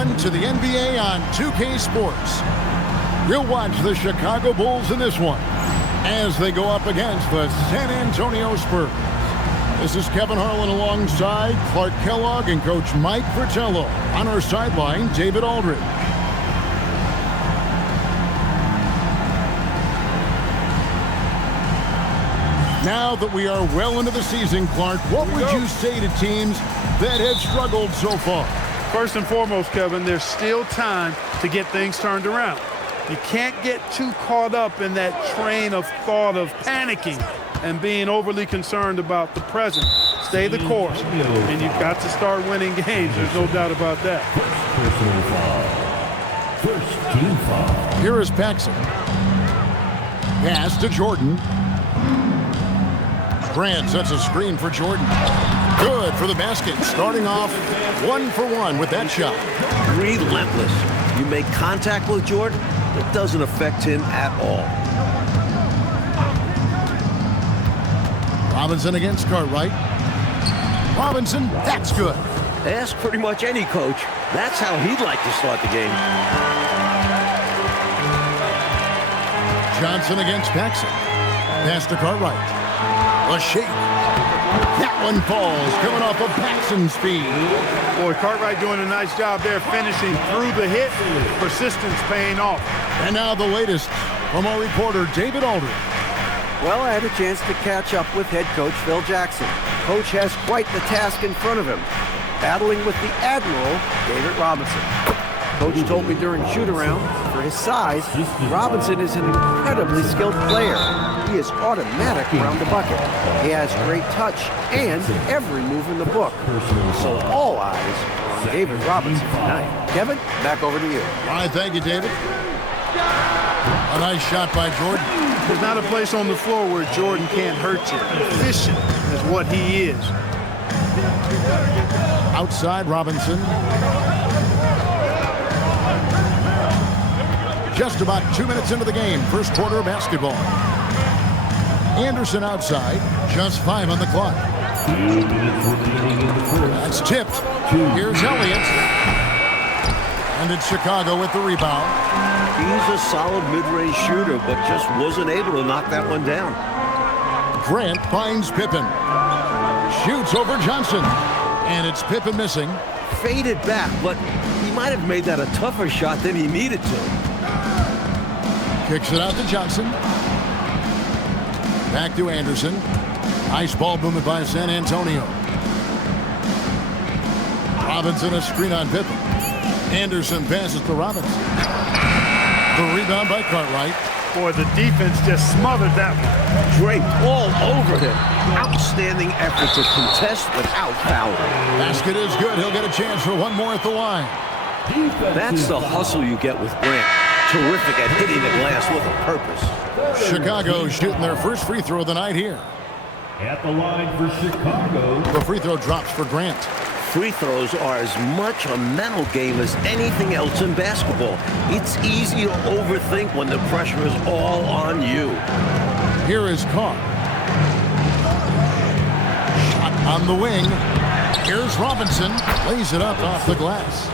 To the NBA on 2K Sports. You'll watch the Chicago Bulls in this one as they go up against the San Antonio Spurs. This is Kevin Harlan alongside Clark Kellogg and Coach Mike Fratello. On our sideline, David Aldridge. Now that we are well into the season, Clark, what would you say to teams that have struggled so far? First and foremost, Kevin, there's still time to get things turned around. You can't get too caught up in that train of thought of panicking and being overly concerned about the present. Stay the course, and you've got to start winning games. There's no doubt about that. First team foul. Here is Paxson. Pass to Jordan. Grant sets a screen for Jordan. Good for the basket. Starting off 1 for 1 with that shot. Relentless. You make contact with Jordan, it doesn't affect him at all. Robinson against Cartwright. Robinson, that's good. Ask pretty much any coach. That's how he'd like to start the game. Johnson against Paxson. Pass to Cartwright. A shake. That one falls, coming off of Paxson's speed. Boy, Cartwright doing a nice job there, finishing through the hit. Persistence paying off. And now the latest from our reporter, David Aldridge. Well, I had a chance to catch up with head coach Phil Jackson. Coach has quite the task in front of him, battling with the Admiral, David Robinson. Coach told me during shoot-around, for his size, Robinson is an incredibly skilled player. He is automatic around the bucket. He has great touch and every move in the book. So all eyes are on David Robinson tonight. Kevin, back over to you. All right, thank you, David. A nice shot by Jordan. There's not a place on the floor where Jordan can't hurt you. Efficient is what he is. Outside Robinson. Just about 2 minutes into the game, first quarter of basketball. Anderson outside, just 5 on the clock. That's tipped. Here's Elliott. And it's Chicago with the rebound. He's a solid mid-range shooter, but just wasn't able to knock that one down. Grant finds Pippen. Shoots over Johnson. And it's Pippen missing. Faded back, but he might have made that a tougher shot than he needed to. Kicks it out to Johnson. Back to Anderson. Nice ball movement by San Antonio. Robinson a screen on Pippen. Anderson passes to Robinson. The rebound by Cartwright. Boy, the defense just smothered that one. Draped all over him. Outstanding effort to contest without fouling. Basket is good. He'll get a chance for one more at the line. That's the hustle you get with Grant. Terrific at hitting the glass with a purpose. Chicago shooting their first free throw of the night here. At the line for Chicago. The free throw drops for Grant. Free throws are as much a mental game as anything else in basketball. It's easy to overthink when the pressure is all on you. Here is Carr. Shot on the wing. Here's Robinson. Lays it up off the glass.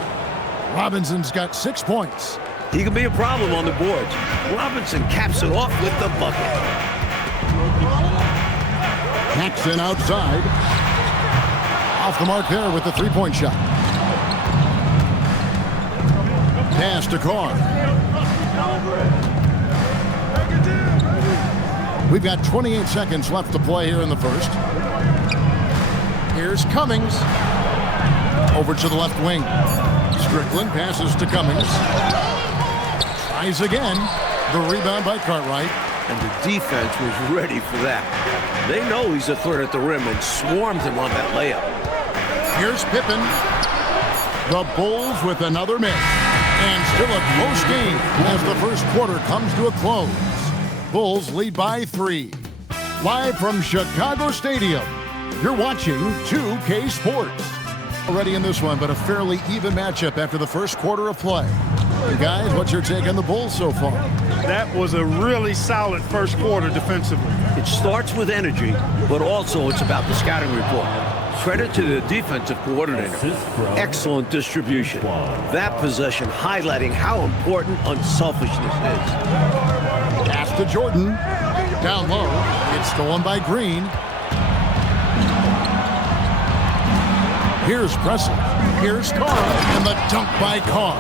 Robinson's got 6 points. He can be a problem on the boards. Robinson caps it off with the bucket. Paxson outside. Off the mark there with the three-point shot. Pass to Carr. We've got 28 seconds left to play here in the first. Here's Cummings. Over to the left wing. Strickland passes to Cummings. Tries again. The rebound by Cartwright. And the defense was ready for that. They know he's a threat at the rim and swarmed him on that layup. Here's Pippen. The Bulls with another miss. And still a close game as the first quarter comes to a close. Bulls lead by 3. Live from Chicago Stadium, you're watching 2K Sports. Already in this one, but a fairly even matchup after the first quarter of play. You guys, what's your take on the Bulls so far? That was a really solid first quarter defensively. It starts with energy, but also it's about the scouting report. Credit to the defensive coordinator. Excellent distribution. That possession highlighting how important unselfishness is. Pass to Jordan. Down low. It's stolen by Green. Here's Preston. Here's Carr. And the dunk by Carr.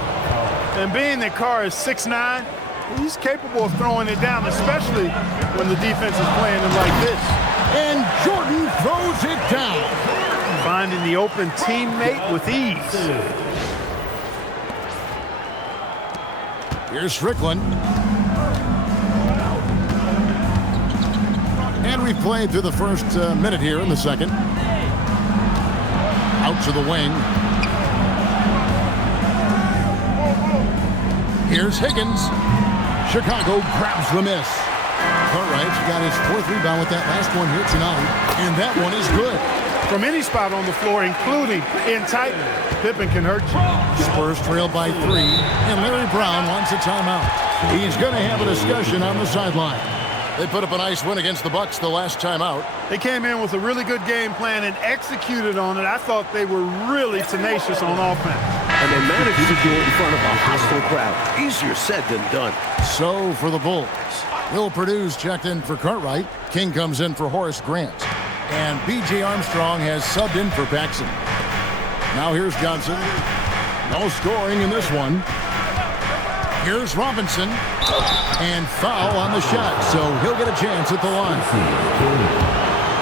And being that Carr is 6'9", he's capable of throwing it down, especially when the defense is playing him like this. And Jordan throws it down. Finding the open teammate with ease. Here's Strickland. And we've played through the first minute here in the second. Out to the wing. Here's Higgins. Chicago grabs the miss. Cartwright's got his 4th rebound with that last one here tonight. And that one is good. From any spot on the floor, including in tight, Pippen can hurt you. Spurs trail by 3. And Larry Brown wants a timeout. He's going to have a discussion on the sideline. They put up a nice win against the Bucks the last time out. They came in with a really good game plan and executed on it. I thought they were really tenacious on offense. And they managed to do it in front of a hostile crowd. Easier said than done. So for the Bulls, Will Purdue's checked in for Cartwright. King comes in for Horace Grant. And B.J. Armstrong has subbed in for Paxson. Now here's Johnson. No scoring in this one. Here's Robinson. And foul on the shot, so he'll get a chance at the line.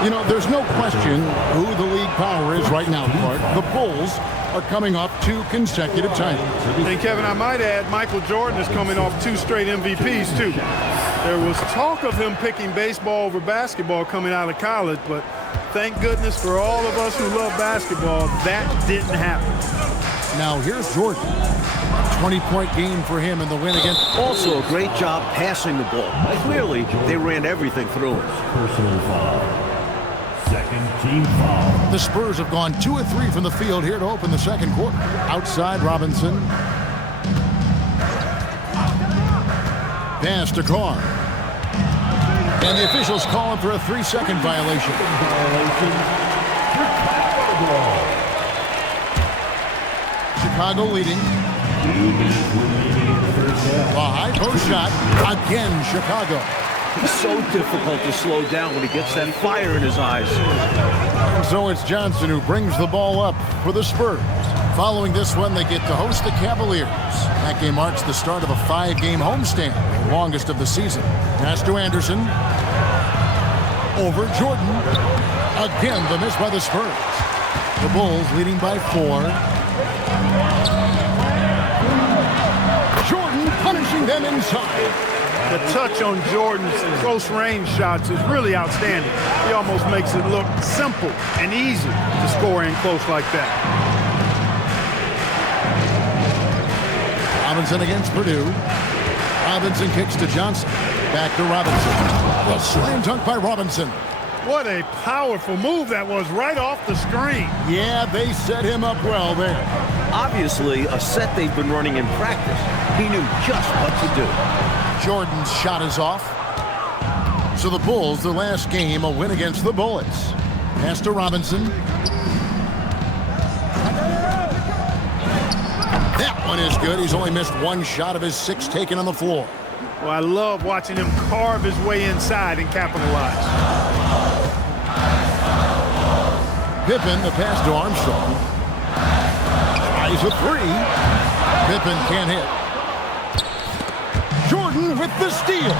You know, there's no question who the league power is right now, Clark. The Bulls are coming off 2 consecutive titles. And Kevin, I might add, Michael Jordan is coming off 2 straight MVPs, too. There was talk of him picking baseball over basketball coming out of college, but thank goodness for all of us who love basketball, that didn't happen. Now here's Jordan. 20-point game for him in the win against. Also a great job passing the ball. Clearly, they ran everything through him. Personal foul. Second team foul. The Spurs have gone 2 of 3 from the field here to open the second quarter. Outside Robinson. Pass to Carr. And the officials call him for a 3-second violation. Chicago leading. A high post shot. Again, Chicago. He's so difficult to slow down when he gets that fire in his eyes. And so it's Johnson who brings the ball up for the Spurs. Following this one, they get to host the Cavaliers. That game marks the start of a 5-game homestand, the longest of the season. Pass to Anderson. Over Jordan. Again, the miss by the Spurs. The Bulls leading by 4. Jordan punishing them inside. The touch on Jordan's close-range shots is really outstanding. He almost makes it look simple and easy to score in close like that. Robinson against Purdue. Robinson kicks to Johnson. Back to Robinson. A slam dunk by Robinson. What a powerful move that was right off the screen. Yeah, they set him up well there. Obviously, a set they've been running in practice. He knew just what to do. Jordan's shot is off. So the Bulls, their last game, a win against the Bullets. Pass to Robinson. That one is good. He's only missed 1 shot of his 6 taken on the floor. Well, I love watching him carve his way inside and capitalize. Pippen, the pass to Armstrong. Tries a 3. Pippen can't hit. Jordan with the steal.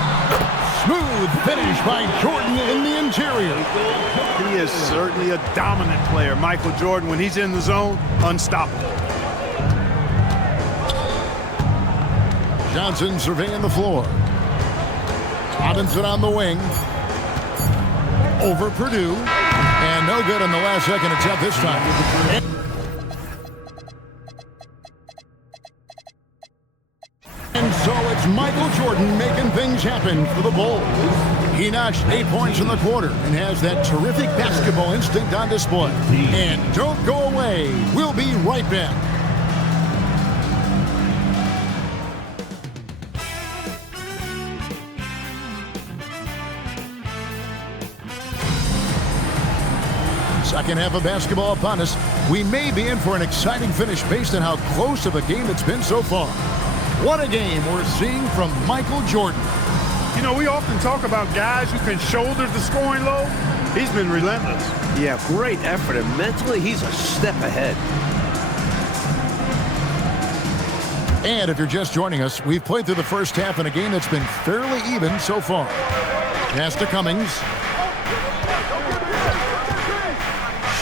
Smooth finish by Jordan in the interior. He is certainly a dominant player. Michael Jordan, when he's in the zone, unstoppable. Johnson surveying the floor. Robinson on the wing. Over Purdue. And no good on the last second attempt this time. And so it's Michael Jordan making things happen for the Bulls. He notched 8 points in the quarter and has that terrific basketball instinct on display. And don't go away. We'll be right back. second half of basketball upon us. We may be in for an exciting finish based on how close of a game it's been so far. What a game we're seeing from Michael Jordan. You know, we often talk about guys who can shoulder the scoring load. He's been relentless. Yeah, great effort, and mentally he's a step ahead. And if you're just joining us, we've played through the first half in a game that's been fairly even so far. Pass to Cummings.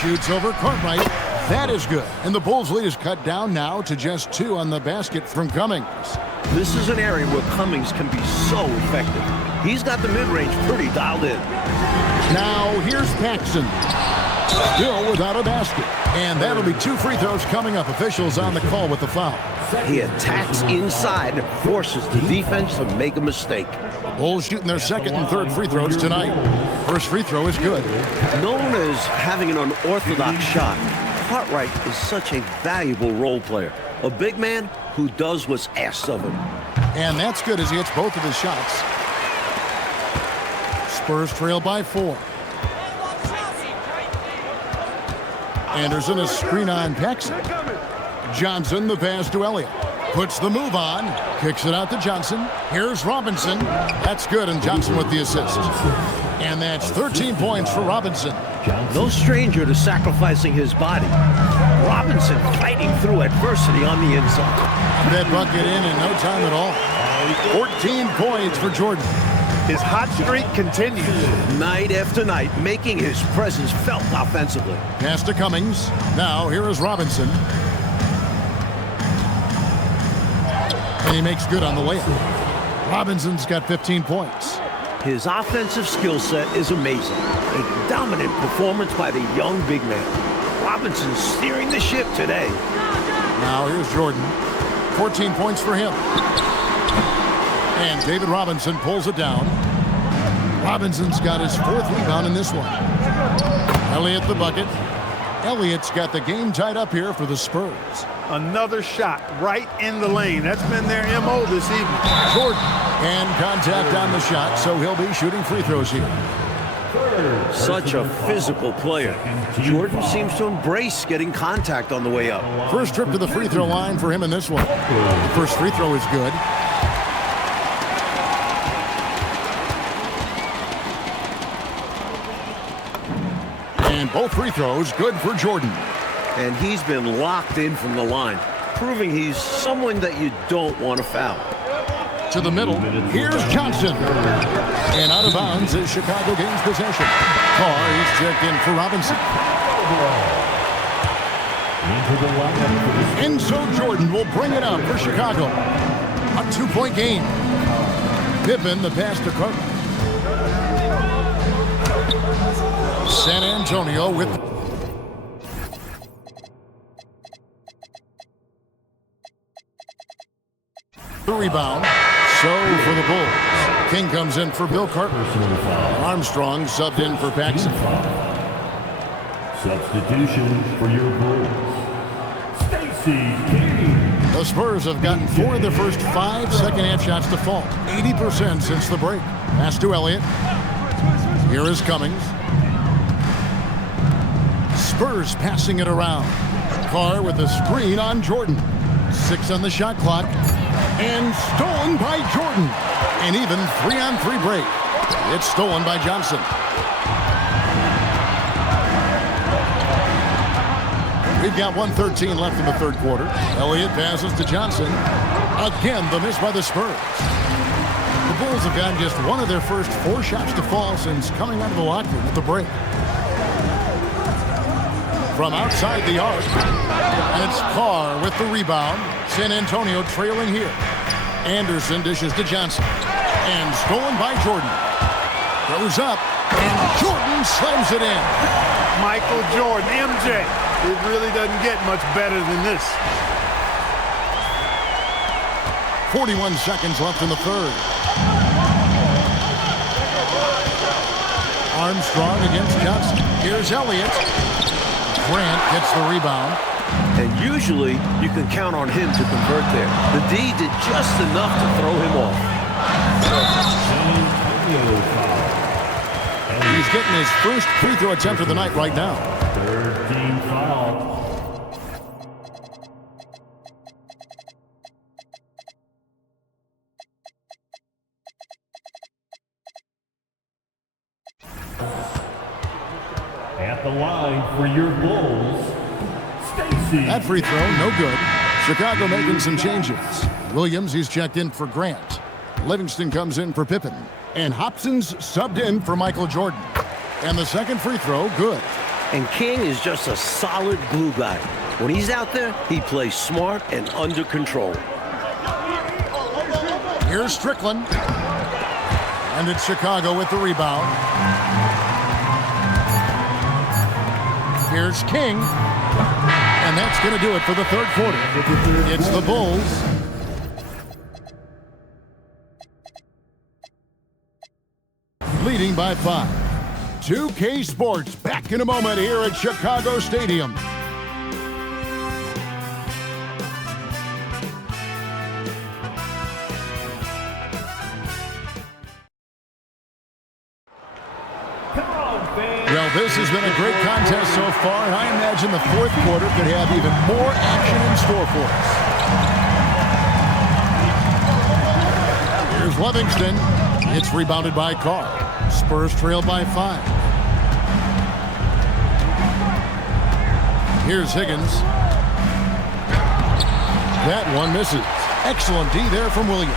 Shoots over Cartwright. That is good. And the Bulls' lead is cut down now to just 2 on the basket from Cummings. This is an area where Cummings can be so effective. He's got the mid-range pretty dialed in. Now here's Paxson. Still without a basket. And that'll be 2 free throws coming up. Officials on the call with the foul. He attacks inside and forces the defense to make a mistake. Bulls shooting their second and third free throws tonight. First free throw is good. Known as having an unorthodox shot, Cartwright is such a valuable role player. A big man who does what's asked of him. And that's good as he hits both of his shots. Spurs trail by 4. Anderson a screen on Paxson. Johnson the pass to Elliott. Puts the move on. Kicks it out to Johnson. Here's Robinson. That's good, and Johnson with the assist. And that's 13 points for Robinson. No stranger to sacrificing his body. Robinson fighting through adversity on the inside. That bucket in no time at all. 14 points for Jordan. His hot streak continues. Night after night, making his presence felt offensively. Pass to Cummings. Now here is Robinson. And he makes good on the layup. Robinson's got 15 points. His offensive skill set is amazing. A dominant performance by the young big man. Robinson steering the ship today. Now here's Jordan. 14 points for him. And David Robinson pulls it down. Robinson's got his 4th rebound in this one. Elliott the bucket. Elliott's got the game tied up here for the Spurs. Another shot right in the lane. That's been their MO this evening. Jordan. And contact on the shot, so he'll be shooting free throws here. Such a physical player. Jordan seems to embrace getting contact on the way up. First trip to the free throw line for him in this one. The first free throw is good. And both free throws good for Jordan. And he's been locked in from the line, proving he's someone that you don't want to foul. To the middle, here's Johnson. And out of bounds as Chicago gains possession. Carr is checked in for Robinson. And so Jordan will bring it up for Chicago. A 2-point game. Pippen the pass to Carter. San Antonio with the rebound. So for the Bulls, King comes in for Bill Carter. Armstrong subbed in for Paxson. Substitution for your Bulls, Stacey King. The Spurs have gotten 4 of their first 5 second-half shots to fall. 80% since the break. Pass to Elliott. Here is Cummings. Spurs passing it around. Carr with a screen on Jordan. 6 on the shot clock. And stolen by Jordan. And even 3-on-3 break. It's stolen by Johnson. We've got 1:13 left in the third quarter. Elliott passes to Johnson. Again, the miss by the Spurs. The Bulls have gotten just 1 of their first 4 shots to fall since coming out of the locker room at the break. From outside the arc. And it's Carr with the rebound. San Antonio trailing here. Anderson dishes to Johnson. And stolen by Jordan. Goes up. And Jordan slams it in. Michael Jordan, MJ. It really doesn't get much better than this. 41 seconds left in the third. Armstrong against Johnson. Here's Elliott. Grant gets the rebound. And usually, you can count on him to convert there. The D did just enough to throw him off. He's getting his first free throw attempt of the night right now. Third team foul. At the line for your Bulls, Stacy. That free throw, no good. Chicago making some changes. Williams, he's checked in for Grant. Livingston comes in for Pippen. And Hobson's subbed in for Michael Jordan. And the second free throw, good. And King is just a solid glue guy. When he's out there, he plays smart and under control. Here's Strickland. And it's Chicago with the rebound. Here's King. And that's going to do it for the third quarter. It's the Bulls. Leading by 5. 2K Sports back in a moment here at Chicago Stadium. Well, this has been a great contest so far, and I imagine the fourth quarter could have even more action in store for us. Here's Livingston. It's rebounded by Carr. Spurs trail by 5. Here's Higgins. That one misses. Excellent D there from Williams.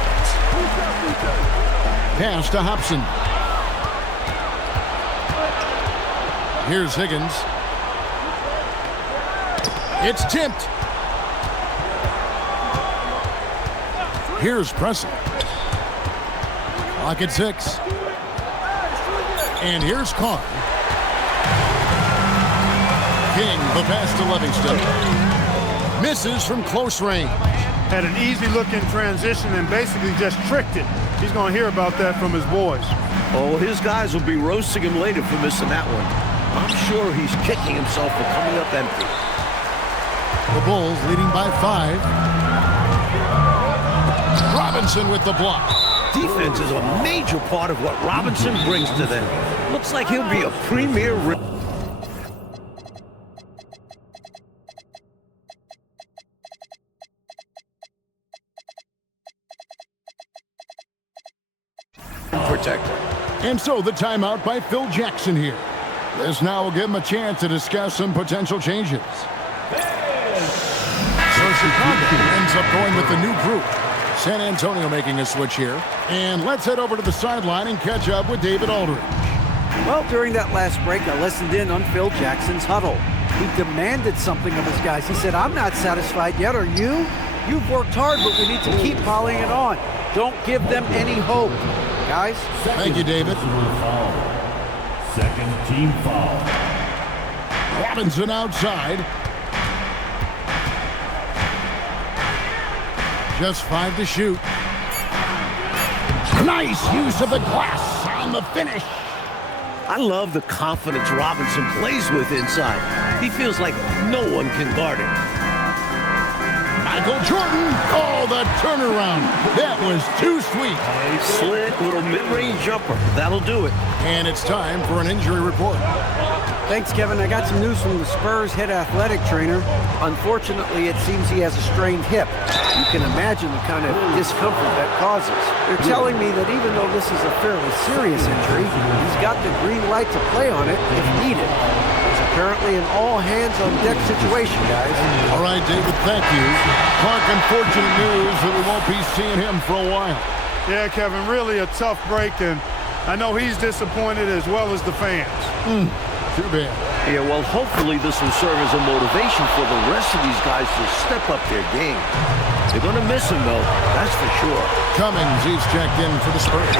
Pass to Hobson. Here's Higgins. It's tipped. Here's Preston. Clock at 6. And here's Carr. King, the pass to Livingston. Misses from close range. Had an easy look in transition and basically just tricked it. He's going to hear about that from his boys. Oh, his guys will be roasting him later for missing that one. I'm sure he's kicking himself for coming up empty. The Bulls leading by 5. Robinson with the block. Defense is a major part of what Robinson brings to them. Looks like he'll be a premier protector. And so the timeout by Phil Jackson here. This now will give him a chance to discuss some potential changes. So Chicago ends up going with the new group. San Antonio making a switch here. And let's head over to the sideline and catch up with David Aldridge. Well, during that last break, I listened in on Phil Jackson's huddle. He demanded something of his guys. He said, I'm not satisfied yet, are you? You've worked hard, but we need to keep piling it on. Don't give them any hope. Guys? Thank you, David. Second team foul. Robinson outside. Just 5 to shoot. Nice use of the glass on the finish. I love the confidence Robinson plays with inside. He feels like no one can guard him. Michael Jordan. Oh, the turnaround. That was too sweet. Slick little mid-range jumper. That'll do it. And it's time for an injury report. Thanks, Kevin. I got some news from the Spurs head athletic trainer. Unfortunately, it seems he has a strained hip. You can imagine the kind of discomfort that causes. They're telling me that even though this is a fairly serious injury, he's got the green light to play on it if needed. It's apparently an all-hands-on-deck situation, guys. All right, David, thank you. Clark, unfortunate news that we won't be seeing him for a while. Yeah, Kevin, really a tough break, and I know he's disappointed as well as the fans. Too bad. Yeah, well, hopefully this will serve as a motivation for the rest of these guys to step up their game. They're going to miss him, though, that's for sure. Cummings, he's checked in for the Spurs.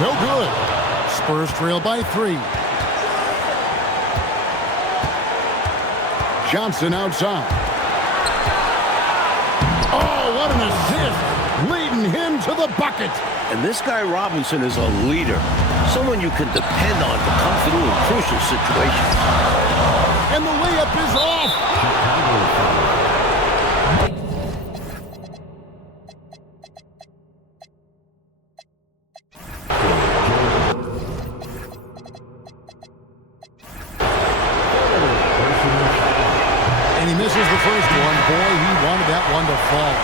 No good. Spurs trail by 3. Johnson outside. Oh, what an assist. Leading him to the bucket. And this guy Robinson is a leader. Someone you can depend on to come through in crucial situations. And the layup is off. boy, he wanted that one to fall.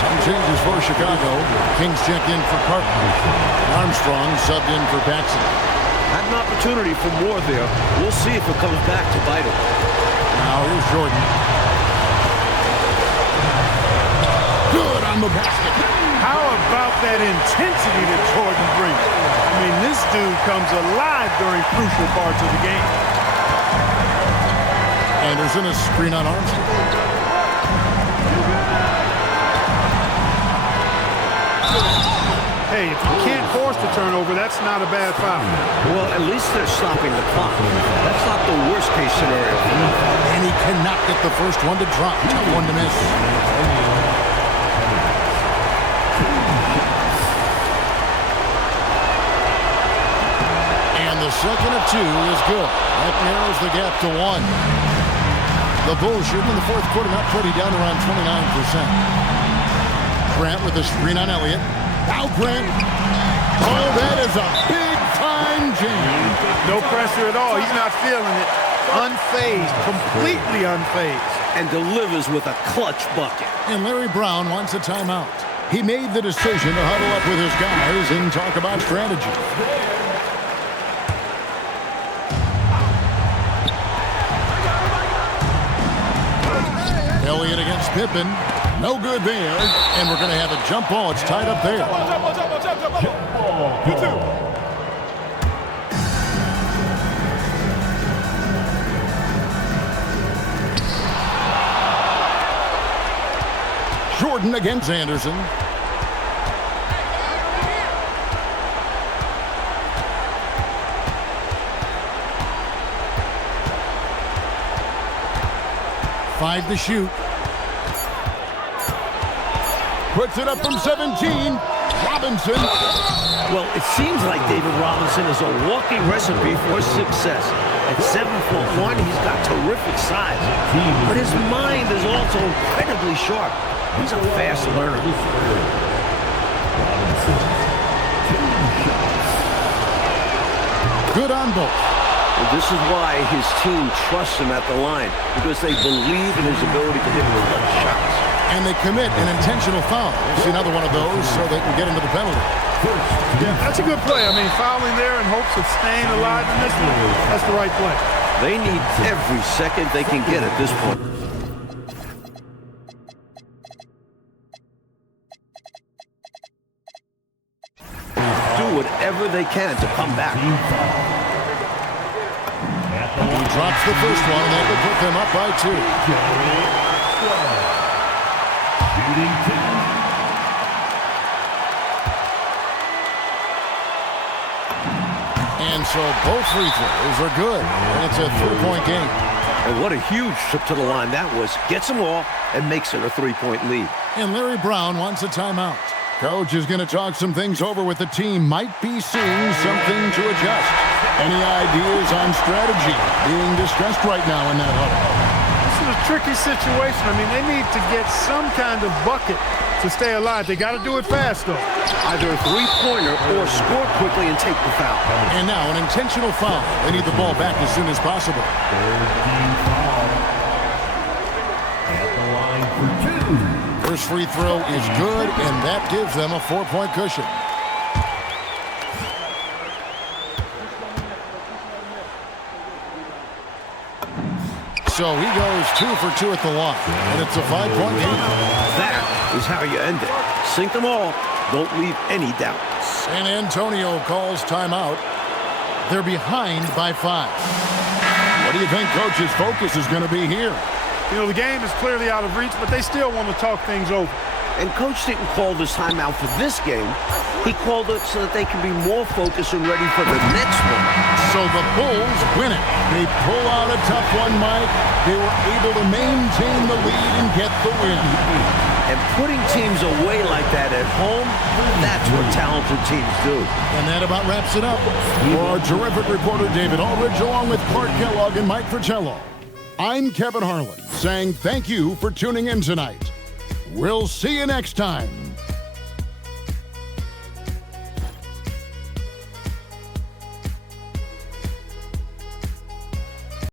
Some changes for Chicago. Kings check in for Carton. Armstrong subbed in for Paxson. Had an opportunity for more there. We'll see if it comes back to bite him. Now here's Jordan. Good on the basket. How about that intensity that Jordan brings? I mean, this dude comes alive during crucial parts of the game. Anderson a screen on Armstrong. Hey, if you can't force the turnover, that's not a bad foul. Well, at least they're stopping the clock. That's not the worst-case scenario for them. And he cannot get the first one to drop. Tough one to miss. And the second of two is good. That narrows the gap to one. The Bulls shooting in the fourth quarter, not pretty, down around 29%. Grant with a screen on Elliott. Now Grant. Oh, that is a big-time jam. No pressure at all. He's not feeling it. Unfazed, completely unfazed. And delivers with a clutch bucket. And Larry Brown wants a timeout. He made the decision to huddle up with his guys and talk about strategy. Elliott against Pippen. No good there. And we're going to have a jump ball. It's tied up there. Jordan against Anderson. Five to shoot. Puts it up from 17. Robinson. Well, it seems like David Robinson is a walking recipe for success. At 7'1", he's got terrific size. But his mind is also incredibly sharp. He's a fast learner. Good on both. And this is why his team trusts him at the line, because they believe in his ability to hit clutch shots. And they commit an intentional foul. We'll see another one of those so they can get into the penalty. Yeah, that's a good play. I mean, fouling there in hopes of staying alive in this one, that's the right play. They need every second they can get at this point. Do whatever they can to come back. He drops the first one, and that will put them up by 2. Shooting 10. And so both free throws are good. And it's a 3-point game. And what a huge trip to the line that was. Gets them all and makes it a 3-point lead. And Larry Brown wants a timeout. Coach is going to talk some things over with the team. Might be seeing something to adjust. Any ideas on strategy being discussed right now in that huddle? This is a tricky situation. I mean, they need to get some kind of bucket to stay alive. They got to do it fast, though. Either a three-pointer or score quickly and take the foul. And now an intentional foul. They need the ball back as soon as possible. At the line for 2. First free throw is good, and that gives them a 4-point cushion. So he goes 2 for 2 at the line, and it's a 5-point game. That is how you end it. Sink them all. Don't leave any doubt. San Antonio calls timeout. They're behind by 5. What do you think Coach's focus is going to be here? You know, the game is clearly out of reach, but they still want to talk things over. And Coach didn't call this timeout for this game. He called it so that they can be more focused and ready for the next one. So the Bulls win it. They pull out a tough one, Mike. They were able to maintain the lead and get the win. And putting teams away like that at home, that's what talented teams do. And that about wraps it up. For our terrific reporter, David Aldridge, along with Clark Kellogg and Mike Fratello, I'm Kevin Harlan, saying thank you for tuning in tonight. We'll see you next time.